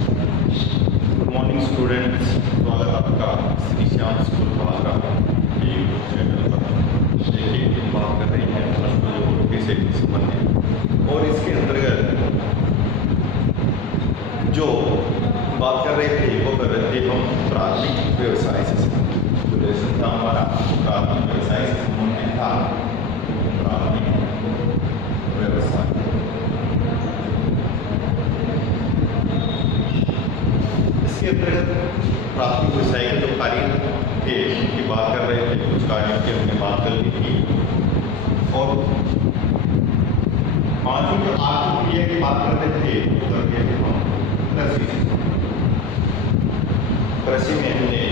Good morning students, स्वागत आपका Shri Shyam school महारा यूट्यूब चैनल पर। देखिए, हम बात कर रहे हैं प्लस से संबंधित, और इसके अंतर्गत जो बात कर रहे थे वो कर रहे थे हम प्राथमिक व्यवसाय से संबंधित। जो लेसन था हमारा प्राथमिक व्यवसाय से संबंधित था। प्राथमिक व्यवसाय इसके अंतर्गत प्राथमिक व्यवसाय के जो कार्य थे उनकी बात कर रहे थे। कुछ कार्यों की हमने बात कर ली थी, और पांचवी जो आर्थिक क्रिया की बात कर रहे थे वो कर रहे थे हम कृषि। कृषि में हमने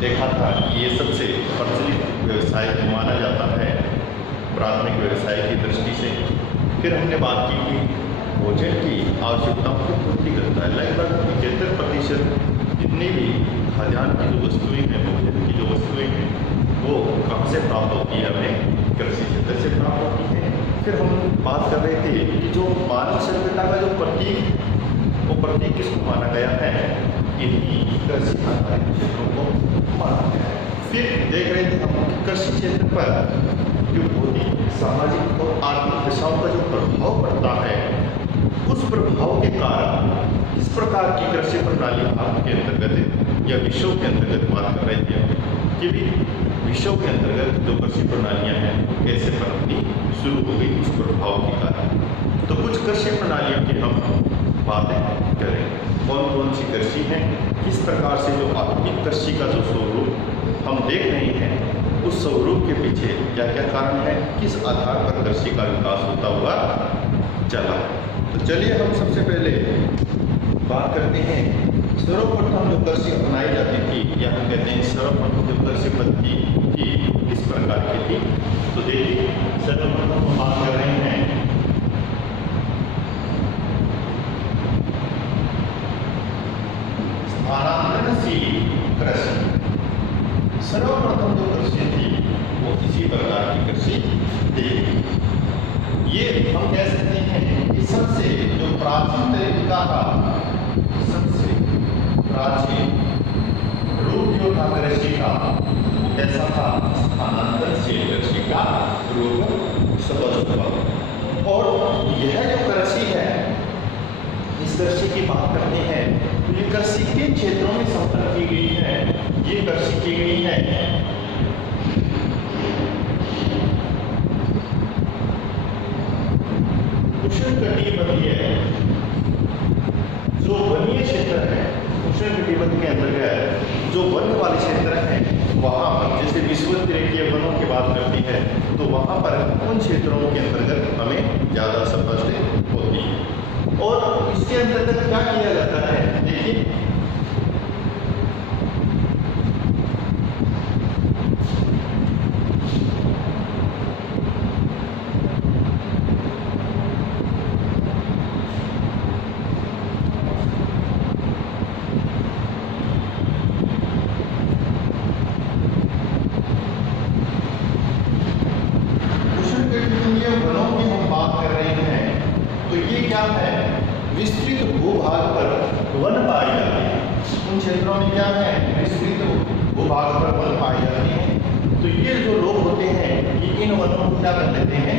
देखा था कि ये सबसे प्रचलित व्यवसाय माना जाता है प्राथमिक व्यवसाय की दृष्टि से। फिर हमने बात की कि भोजन की आवश्यकताओं को पूर्ति करता है। लगभग 75% जितनी भी खाद्यान्न की जो वस्तुएं हैं, भोजन की जो वस्तुएं हैं, वो कहाँ से प्राप्त होती है? हमें कृषि क्षेत्र से प्राप्त होती है। फिर हम बात कर रहे थे कि जो मानव सभ्यता का जो प्रतीक, वो प्रतीक किसको माना गया है? इन्हीं कृषि आधारित क्षेत्रों को माना गया है। फिर देख रहे थे हम कृषि क्षेत्र पर जो भौतिक, सामाजिक और आर्थिक दिशाओं का जो प्रभाव पड़ता है, उस प्रभाव के कारण इस प्रकार की कृषि प्रणाली भारत के अंतर्गत या विश्व के अंतर्गत बात कर रहे थे कि भी विश्व के अंतर्गत जो कृषि प्रणालियां हैं कैसे पनपनी शुरू हो गई उस प्रभाव के कारण। तो कुछ कृषि प्रणालियों की हम बातें करें। कौन कौन सी कृषि है, किस प्रकार से जो आधुनिक कृषि का जो स्वरूप हम देख रहे हैं, उस स्वरूप के पीछे क्या क्या कारण है, किस आधार पर कृषि का विकास होता हुआ चला। तो चलिए हम सबसे पहले बात करते हैं सर्वप्रथम जो कृषि अपनाई जाती थी, या हम कहते हैं सर्वप्रथम जो कृषि पद्धति थी किस प्रकार की थी। तो देखिए, सर्वप्रथम हम बात कर रहे हैं स्थानांतरणशील कृषि। सर्वप्रथम जो कृषि थी वो इसी प्रकार की कृषि थी। ये हम कह सकते हैं कि सबसे जो प्राचीन तरीका था, सबसे प्राचीन रूप जो था कृषि का, वो कैसा था? स्थानांतरणशील कृषि का रूप समझ हुआ। और यह जो कृषि है, इस कृषि की बात करते हैं तो ये कृषि के क्षेत्रों में संपन्न की गई है। ये कृषि की गई है उष्णकटिबंधीय जो वनीय क्षेत्र है, उष्णकटिबंध के अंतर्गत जो वन वाले क्षेत्र हैं, वहाँ पर जैसे विश्वोत्तरीय वनों की बात करती है तो वहाँ पर उन क्षेत्रों के अंतर्गत हमें ज़्यादा समझ होती है। और इसके अंतर्गत क्या किया जाता है? देखिए, वनों की हम बात कर रहे हैं तो ये क्या है? विस्तृत भूभाग पर वन पाए जाते हैं। उन क्षेत्रों में क्या है? विस्तृत भूभाग पर वन पाए जाते हैं। तो ये जो लोग होते हैं ये इन वनों को क्या कर लेते हैं?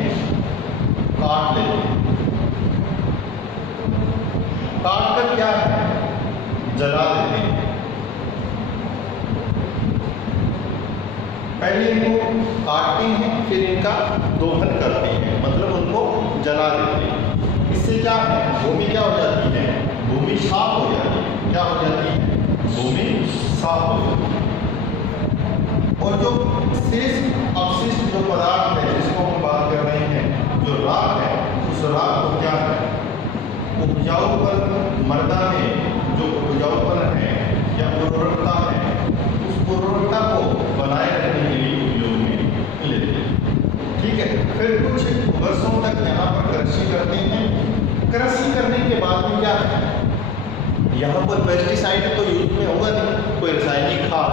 काट लेते हैं। काट कर क्या है? जला देते हैं। पहले इनको काटते हैं, फिर इनका दोहन करते हैं, मतलब उनको जला देते हैं। इससे क्या है? भूमि क्या हो जाती है? भूमि साफ हो जाती है। क्या हो जाती है? भूमि साफ हो जाती है। और जो शेष अवशिष्ट जो पदार्थ है जिसको हम बात कर रहे हैं, जो राख है, उस राख को क्या है? उपजाऊपन मृदा में जो उपजाऊपन है या उर्वरकता है, उस उर्वरकता को बनाए रखने के लिए उपयोग में लेते हैं। ठीक है। फिर कुछ वर्षों तक यहाँ पर कृषि करते हैं। कृषि करने के बाद में क्या है? यहाँ पर पेस्टिसाइड तो यूज में होगा नहीं, कोई रासायनिक खाद,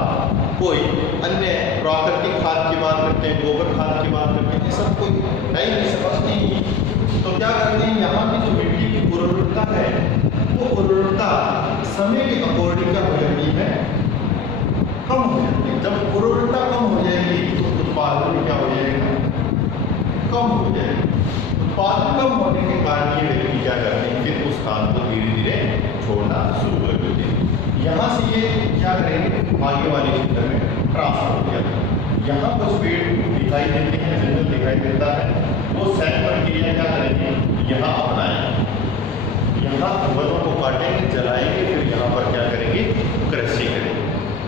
कोई अन्य प्राकृतिक खाद की बात करते हैं, गोबर खाद की बात करते हैं, सब कोई नहीं समझते ही। तो क्या करते हैं? यहाँ की जो मिट्टी की उर्वरकता है, वो उर्वरकता समय के अकॉर्डिंग क्या हो जाती है, कम हो जाती है। जब उर्वरता कम हो जाएगी तो उत्पादन भी क्या हो जाएगा, कम हो जाएगा। उत्पादन कम होने के कारण ये व्यक्ति क्या करते हैं, फिर उस स्थान को धीरे धीरे छोड़ना शुरू कर देते हैं। यहाँ से ये क्या करेंगे, आगे वाले क्षेत्र में ट्रांसफर हो जाएगा। यहाँ कुछ पेड़ दिखाई देते हैं, जंगल दिखाई देता है, वो सैन प्रक्रिया क्या करेंगे, यहाँ अपनाएंगे, यहाँ वनों को काटेंगे, जलाएंगे, फिर यहाँ पर क्या करेंगे, कृषि करेंगे।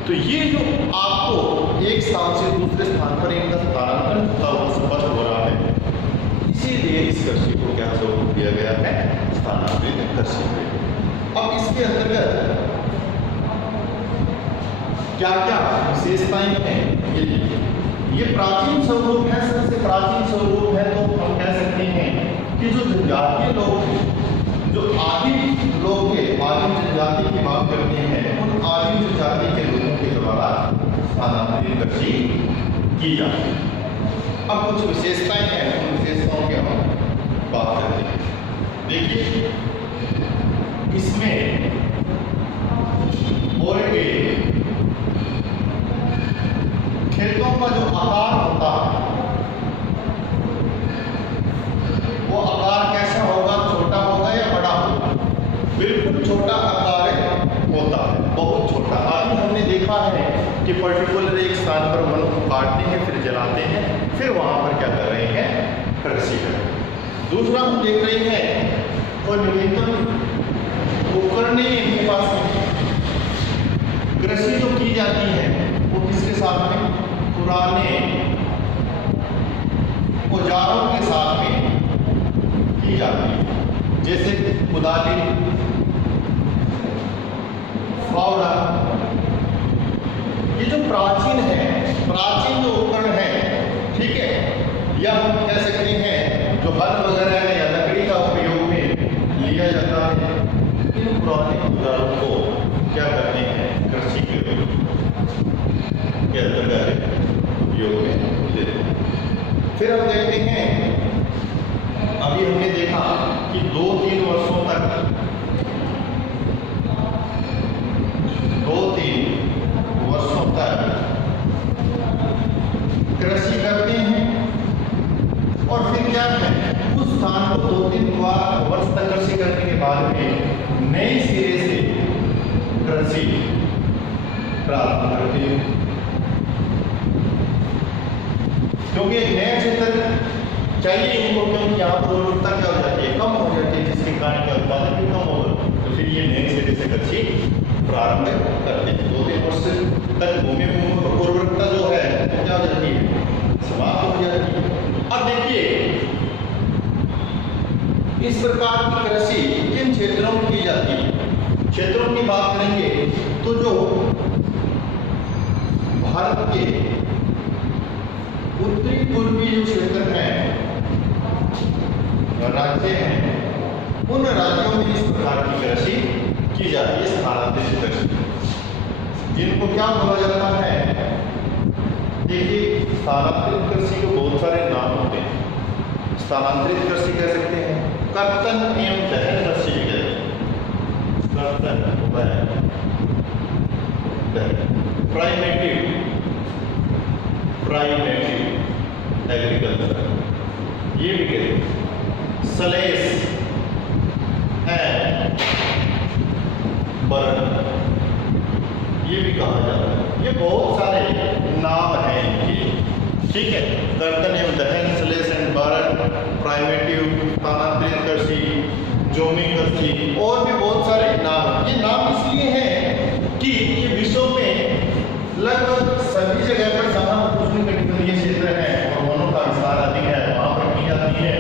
तो ये जो आपको एक स्थान से दूसरे स्थान पर इनका स्थानांतरण होता हुआ स्पष्ट हो रहा है, इसीलिए इस कृषि को क्या स्वरूप दिया गया है, स्थानांतरित कृषि। अब इसके अंतर्गत क्या क्या विशेषताएं हैं, ये प्राचीन स्वरूप है, सबसे प्राचीन स्वरूप है। तो हम कह सकते हैं कि जो जनजातीय लोग थे, जो आदिम लोग थे, आदिम जनजाति की बात करते हैं, उन आदिम जनजाति के लोगों के द्वारा स्थानांतरित कृषि की जाती है। अब कुछ विशेषताएं हैं, उन विशेषताओं की हम बात करते हैं। देखिए इसमें और खेतों का जो आकार होता है वो आकार कैसा होगा, छोटा होगा या बड़ा होगा, बिल्कुल छोटा आकार होता है, बहुत छोटा। अभी हमने देखा है कि पर्टिकुलर एक स्थान पर वन को काटते हैं, फिर जलाते हैं, फिर वहां पर क्या कर रहे हैं, कृषि कर रहे हैं। दूसरा हम देख रहे हैं और नवीनतम उपकरण इनके पास कृषि जो की जाती है वो किसके साथ में, पुराने औजारों के साथ में की जाती है, जैसे कुदाली, फावड़ा। ये जो प्राचीन है, प्राचीन जो उपकरण है, ठीक है, या हम कह सकते हैं जो हल वगैरह है या लकड़ी का उपयोग में लिया जाता है, इन पुराने औजारों को क्या करते हैं, कृषि के अंतर्गत उपयोग में लेते हैं। फिर हम देखते हैं, अभी हमने देखा कि 2-3 वर्षों तक, 2-3 वर्षों तक कृषि करते हैं और फिर क्या है, उस स्थान को 2-3 वर्ष तक कृषि करने के बाद में नए सिरे से कृषि प्रारंभ करते हैं। क्योंकि एक नया क्षेत्र चाहिए इनको, क्योंकि यहाँ पर उर्वरता क्या हो जाती है, कम हो जाती है, जिसके कारण क्या उत्पादन भी कम होगा। तो फिर ये नए सिरे से कृषि प्रारंभ करते हैं। 2-3 वर्ष तक भूमि उर्वरता जो है वो क्या हो जाती है, समाप्त हो जाती है। अब देखिए इस प्रकार की कृषि किन क्षेत्रों में की जाती है। क्षेत्रों की बात करेंगे तो जो भारत के उत्तरी पूर्वी जो क्षेत्र हैं, राज्य हैं, उन राज्यों में इस प्रकार की कृषि की जाती है, स्थानांतरित कृषि, जिनको क्या बोला जाता है। देखिए स्थानांतरित कृषि के बहुत सारे नाम होते हैं। स्थानांतरित कृषि कह सकते हैं, कर्तन एवं दहन कृषि भी कहते हैं, कर्तन प्राइमेटिव एग्रीकल्चर, ये भी कहते हैं। सलेस एंड बर्न, ये भी कहा जाता है। ये बहुत सारे नाम हैं इनके, ठीक है। कर्तन एवं दहन, सलेस एंड बर्न, प्राइमेटिव, स्थानांतरित कृषि, जोमिंग कृषि, और भी बहुत सारे नाम हैं। ये नाम इसलिए हैं कि ये विश्व में लगभग सभी जगह पर जहाँ उष्णकटिबंधीय क्षेत्र है और वनों का विस्तार अधिक है, वहाँ पर की जाती है।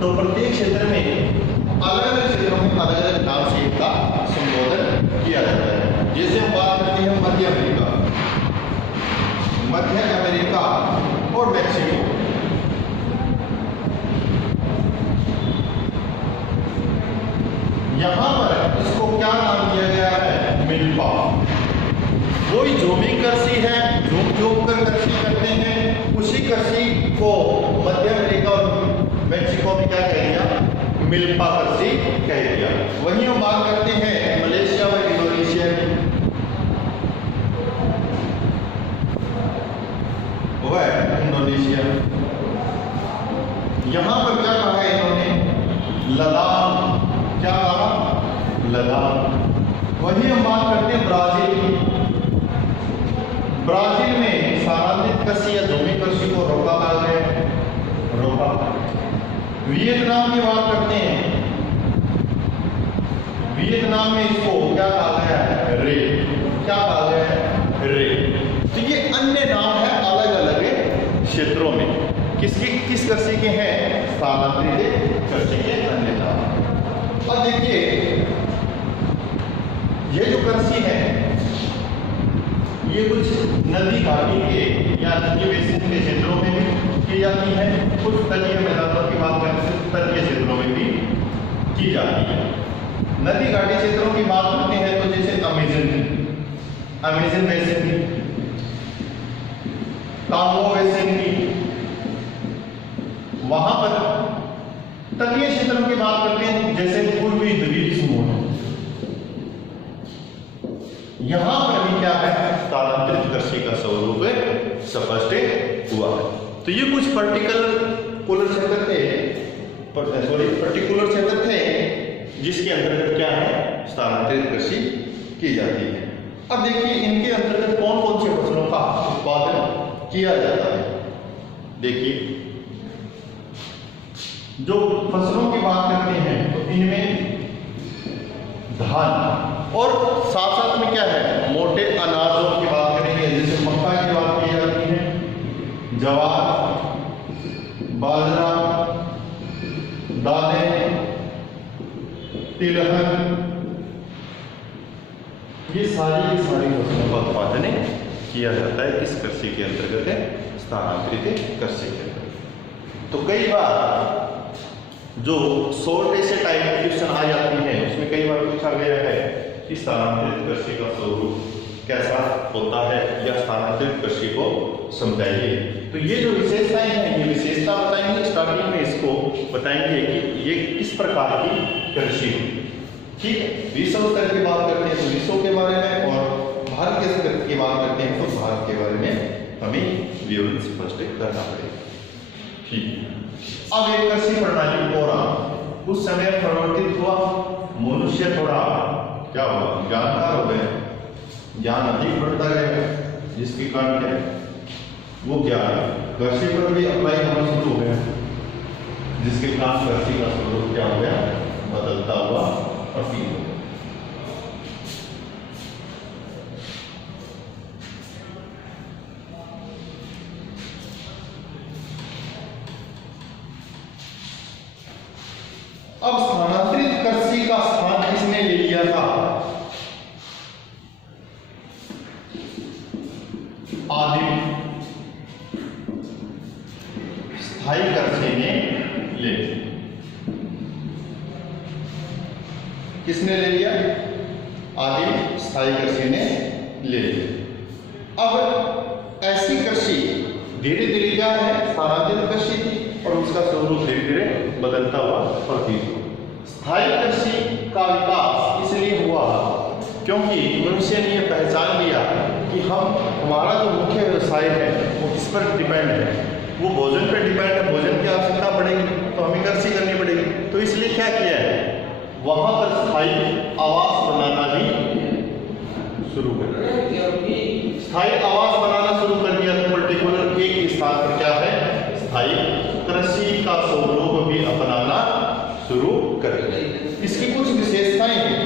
तो प्रत्येक क्षेत्र में अलग अलग क्षेत्रों में अलग अलग नाम से इसका संबोधन किया जाता है। जैसे हम बात करते हैं मध्य अमेरिका और मैक्सिको, यहाँ पर इसको क्या नाम दिया गया है, मिल्पा। वही जोमिंग कृषि है, जोम कर कृषि करते हैं, उसी कृषि को मध्य अमेरिका और मैक्सिको में क्या कह दिया, मिल्पा कृषि कह दिया। वहीं हम बात करते हैं मलेशिया लद्दाख। वही हम बात करते हैं ब्राजील की। ब्राजील में स्थानांतरित कृषि या भूमि कृषि को रोका कहा गया है, रोका। वियतनाम की बात करते हैं, वियतनाम में इसको क्या कहा गया है, रे। क्या कहा गया है, रे। तो ये अन्य नाम है अलग अलग क्षेत्रों में, किस कृषि के हैं, स्थानांतरित कृषि के अन्य नाम। अब देखिए ये जो कृषि है ये कुछ नदी घाटी के या नदी बेसिन के क्षेत्रों में भी की जाती है, कुछ तटीय मैदानों की बात करते हैं तटीय क्षेत्रों में भी की जाती है। नदी घाटी क्षेत्रों की बात करते हैं तो जैसे अमेजन बेसिन की, कांगो बेसिन की, वहां पर तटीय क्षेत्रों की बात करते हैं जैसे पूर्वी द्वीप समूह, यहां पर भी क्या है, स्थानांतरित कृषि का स्वरूप स्पष्ट हुआ है। तो ये कुछ पर्टिकुलर क्षेत्र थे जिसके अंतर्गत क्या है, स्थानांतरित कृषि की जाती है। अब देखिए इनके अंतर्गत कौन कौन से फसलों का उत्पादन किया जाता है। देखिए जो फसलों की बात करते हैं तो इनमें धान और साथ साथ में क्या है, मोटे अनाजों की बात करेंगे, जैसे मक्का की बात की जाती है, ज्वार, बाजरा, दालें, तिलहन, ये सारी की सारी फसलों का उत्पादन किया जाता है किस कृषि के अंतर्गत है, स्थानांतरित कृषि के अंतर्गत। तो कई बार जो शॉर्ट ऐसे टाइप की क्वेश्चन आ जाती है उसमें कई बार पूछा गया है कि स्थानांतरित कृषि का स्वरूप कैसा होता है या स्थानांतरित कृषि को समझाइए। तो ये जो विशेषताएं हैं ये विशेषता बताएंगे, स्टार्टिंग में इसको बताएंगे कि ये किस प्रकार की कृषि है। ठीक है, विश्व स्तर की बात करते हैं तो विश्व के बारे में, और भारत के स्तर की बात करते हैं तो भारत के बारे में हमें विवरण स्पष्ट करना पड़ेगा। ठीक, अब एक कृषि प्रणाली कोरा उस समय परिवर्तित हुआ, मनुष्य थोड़ा क्या हुआ, ज्ञानकार हो गए, ज्ञान अधिक बढ़ता गया, जिसके कारण क्या वो ज्ञान कृषि पर भी अप्लाई होना शुरू हो गया, जिसके कारण कृषि का स्वरूप क्या हो गया, बदलता हुआ प्रतीत हो गया। अब स्थानांतरित कृषि का स्थान किसने ले लिया था, आदिम स्थायी कृषि ने ले लिया। किसने ले लिया, आदिम स्थायी कृषि ने ले लिया। अब ऐसी कृषि धीरे धीरे क्या है, स्थानांतरित कृषि थी और उसका स्वरूप धीरे धीरे बदलता हुआ प्रतीत हुआ। स्थायी कृषि का विकास इसलिए हुआ क्योंकि मनुष्य ने यह पहचान लिया कि हमारा जो मुख्य व्यवसाय है वो किस पर डिपेंड है, वो भोजन पर डिपेंड है, भोजन की आवश्यकता पड़ेगी तो हमें कृषि करनी पड़ेगी। तो इसलिए क्या किया है, वहां पर स्थायी आवास बनाना भी शुरू कर दिया, स्थायी आवास बनाना शुरू कर दिया। तो पर्टिकुलर एक स्थान पर क्या है, स्थायी कृषि का स्वरूप भी अपनाना शुरू कर दिया। इसकी कुछ विशेषताएं हैं,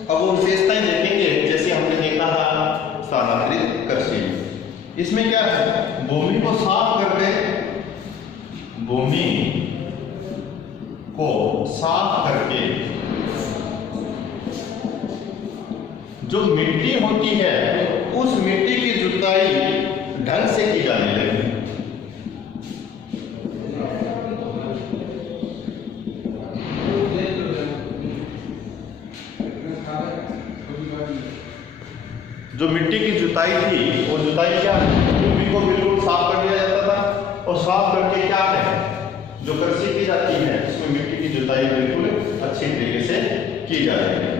अब वो विशेषताएं देखेंगे। जैसे हमने देखा था स्थानांतरित कृषि, इसमें क्या है, भूमि को साफ करके, भूमि को साफ करके जो मिट्टी होती है उस मिट्टी की जुताई ढंग से की जाने लगी। जो मिट्टी की जुताई थी वो जुताई क्या है, भूमि को बिल्कुल साफ कर दिया जाता था और साफ करके क्या है, जो कृषि की जाती है उसमें मिट्टी की जुताई बिल्कुल अच्छी तरीके से की जा रही है।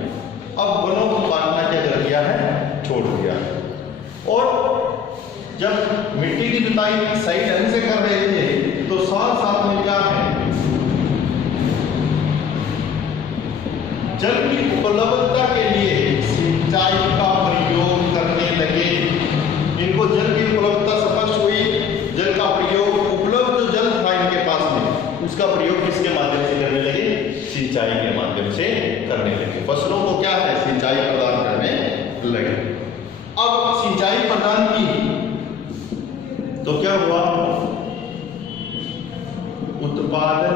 अब वनों को काटना क्या कर दिया है, छोड़ दिया। और जब मिट्टी की जुताई सही ढंग से कर रहे थे तो साथ साथ में क्या है, जल की उपलब्धता के लिए सिंचाई का प्रयोग करने लगे। इनको जल की उपलब्धता स्पष्ट हुई, जल का प्रयोग, उपलब्ध जो जल था इनके पास में, उसका प्रयोग किसके माध्यम से करने लगे? सिंचाई के माध्यम से करने लगे। फसलों को क्या है? सिंचाई प्रदान करने लगे। अब सिंचाई प्रदान की तो क्या हुआ? उत्पादन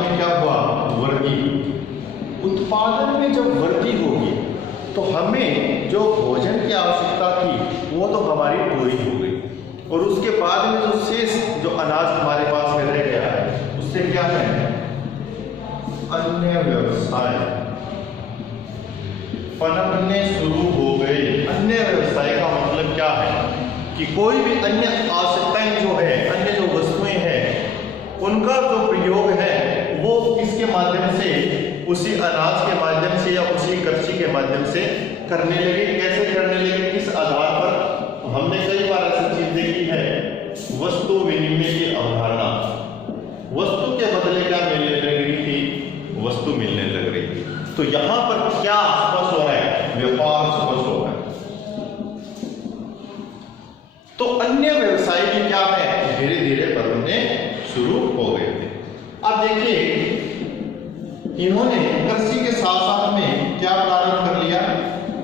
में क्या हुआ? वृद्धि। उत्पादन में जब वृद्धि होगी तो हमें जो भोजन की आवश्यकता थी वो तो हमारी पूरी हो गई, और उसके बाद में जो शेष जो अनाज हमारे पास में रह गया है उससे क्या है? अन्य व्यवसाय पनपने शुरू हो गए। अन्य व्यवसाय का मतलब क्या है कि कोई भी अन्य आवश्यकताएं जो है, अन्य जो वस्तुएं हैं, उनका जो प्रयोग है वो किसके माध्यम से? उसी अनाज के माध्यम से या उसी कृषि के माध्यम से करने लगे। कैसे करने लगे? किस आधार पर? हमने कई बार ऐसी चीज देखी है, वस्तु विनिमय की अवधारणा। वस्तु के बदले क्या मिलने लग रही थी? वस्तु मिलने लग रही थी। तो यहां पर क्या स्पष्ट हो रहा है? व्यापार स्पष्ट हो रहा है। तो अन्य व्यवसाय भी क्या है? धीरे धीरे बनने शुरू हो गए थे। अब देखिए, इन्होंने कृषि के साथ साथ में क्या प्रारंभ कर लिया?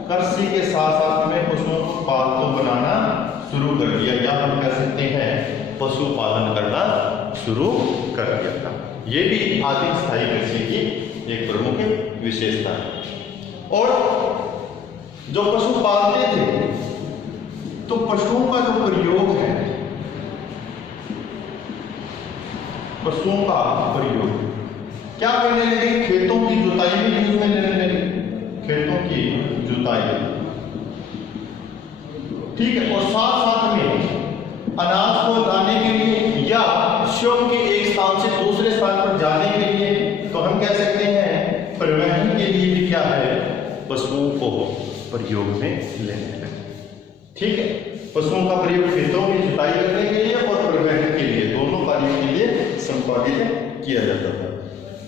कृषि के साथ साथ में पशुओं को पालतू बनाना शुरू कर दिया, या हम कह सकते हैं पशुपालन करना शुरू कर दिया था। ये भी आदिम स्थायी कृषि की एक प्रमुख विशेषता है। और जो पशु पालते थे तो पशुओं का जो प्रयोग है, पशुओं का प्रयोग क्या करने लगे? खेतों की जुताई में यूज में लेने लगे। खेतों की जुताई, ठीक है। और साथ साथ में अनाज को लाने के लिए या श्रम के एक स्थान से दूसरे स्थान पर जाने के लिए, तो हम कह सकते हैं परिवहन के लिए भी क्या है? पशुओं को प्रयोग में लेने लगे। ठीक है, पशुओं का प्रयोग खेतों की जुताई करने के लिए और परिवहन के लिए, दोनों कार्यों के लिए संपादित किया जाता था।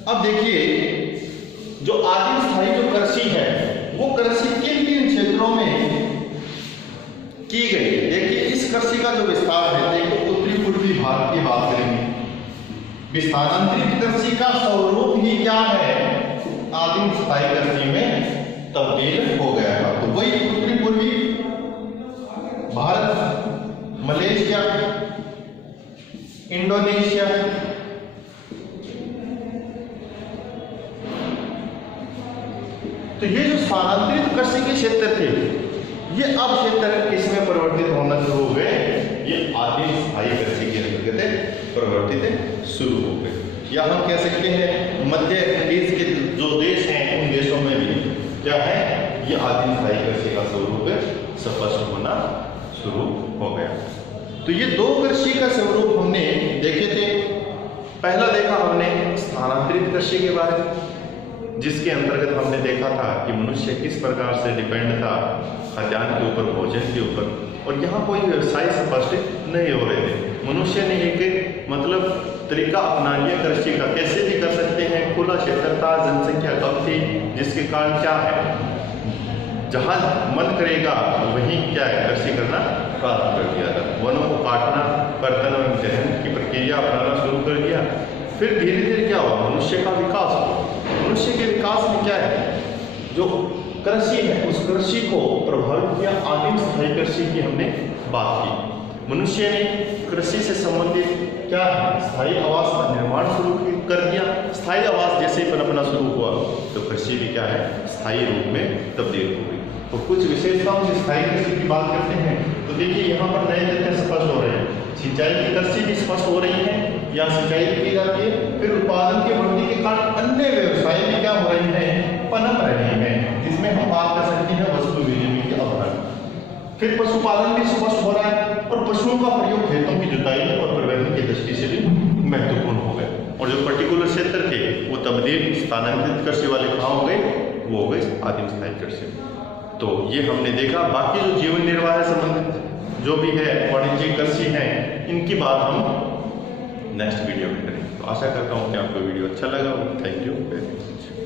अब देखिए, जो आदिम स्थायी जो कृषि है वो कृषि किन किन क्षेत्रों में की गई? देखिए, इस कृषि का जो विस्तार है, देखो उत्तरी पूर्वी भारत की बात करेंगे। स्थानांतरित कृषि का स्वरूप ही क्या है? आदिम स्थायी कृषि में तब्दील हो गया था। तो वही उत्तरी पूर्वी भारत, मलेशिया, इंडोनेशिया, तो ये जो स्थानांतरित कृषि के क्षेत्र थे, ये अब क्षेत्र किसमें परिवर्तित होना शुरू हो गए? ये आदिम स्थायी कृषि के अंतर्गत परिवर्तित शुरू हो गए। या हम कह सकते हैं मध्य एशिया के जो देश हैं उन देशों में भी क्या है? ये आदिम स्थायी कृषि का स्वरूप स्पष्ट होना शुरू हो गया। तो ये दो कृषि का स्वरूप हमने देखे थे। पहला देखा हमने स्थानांतरित कृषि के बारे में, जिसके अंतर्गत हमने देखा था कि मनुष्य किस प्रकार से डिपेंड था खाद्यान्न के ऊपर, भोजन के ऊपर, और यहाँ कोई व्यवसाय स्पष्ट नहीं हो रहे थे। मनुष्य ने एक मतलब तरीका अपना लिया कृषि का, कैसे भी कर सकते हैं। खुला क्षेत्र था, जनसंख्या कम थी, जिसके कारण क्या है, जहाँ मन करेगा वहीं क्या है कृषि करना प्रारंभ कर दिया था। वनों को काटना, कर्तन और दहन की प्रक्रिया अपनाना शुरू कर दिया। फिर धीरे धीरे क्या हुआ? मनुष्य का विकास हुआ। मनुष्य के विकास में क्या है, जो कृषि है उस कृषि को प्रभावित किया। आदिम स्थायी कृषि की हमने बात की। मनुष्य ने कृषि से संबंधित क्या है, स्थायी आवास का निर्माण शुरू कर दिया। स्थायी आवास जैसे ही पनपना शुरू हुआ तो कृषि भी क्या है, स्थायी रूप में तब्दील हो गई। तो कुछ विशेषताओं से स्थायी कृषि की बात करते हैं तो देखिए यहाँ पर नए तथ्य स्पष्ट हो रहे हैं। सिंचाई की कृषि भी स्पष्ट हो रही है, या सिंचाई की जाती है। फिर उत्पादन की वृद्धि के कारण अन्य व्यवसाय भी क्या हो रही है, पनप रहे हैं, जिसमें हम बात कर सकते हैं वस्तु विनिमय की अवधारणा। फिर पशुपालन भी स्पष्ट हो रहा है, और पशुओं का प्रयोग खेतों की जुताई और परिवहन की दृष्टि से भी महत्वपूर्ण हो गए। और जो पर्टिकुलर क्षेत्र थे वो तब्दील स्थानांतरित कृषि वाले कहाँ हो गए, वो हो गए आदिम स्थायी कृषि। तो ये हमने देखा। बाकी जो जीवन निर्वाह संबंधित जो भी है वाणिज्यिक कृषि है, इनकी बात हम नेक्स्ट वीडियो में करेंगे। तो आशा करता हूँ कि आपको वीडियो अच्छा लगा हो। Thank you very much.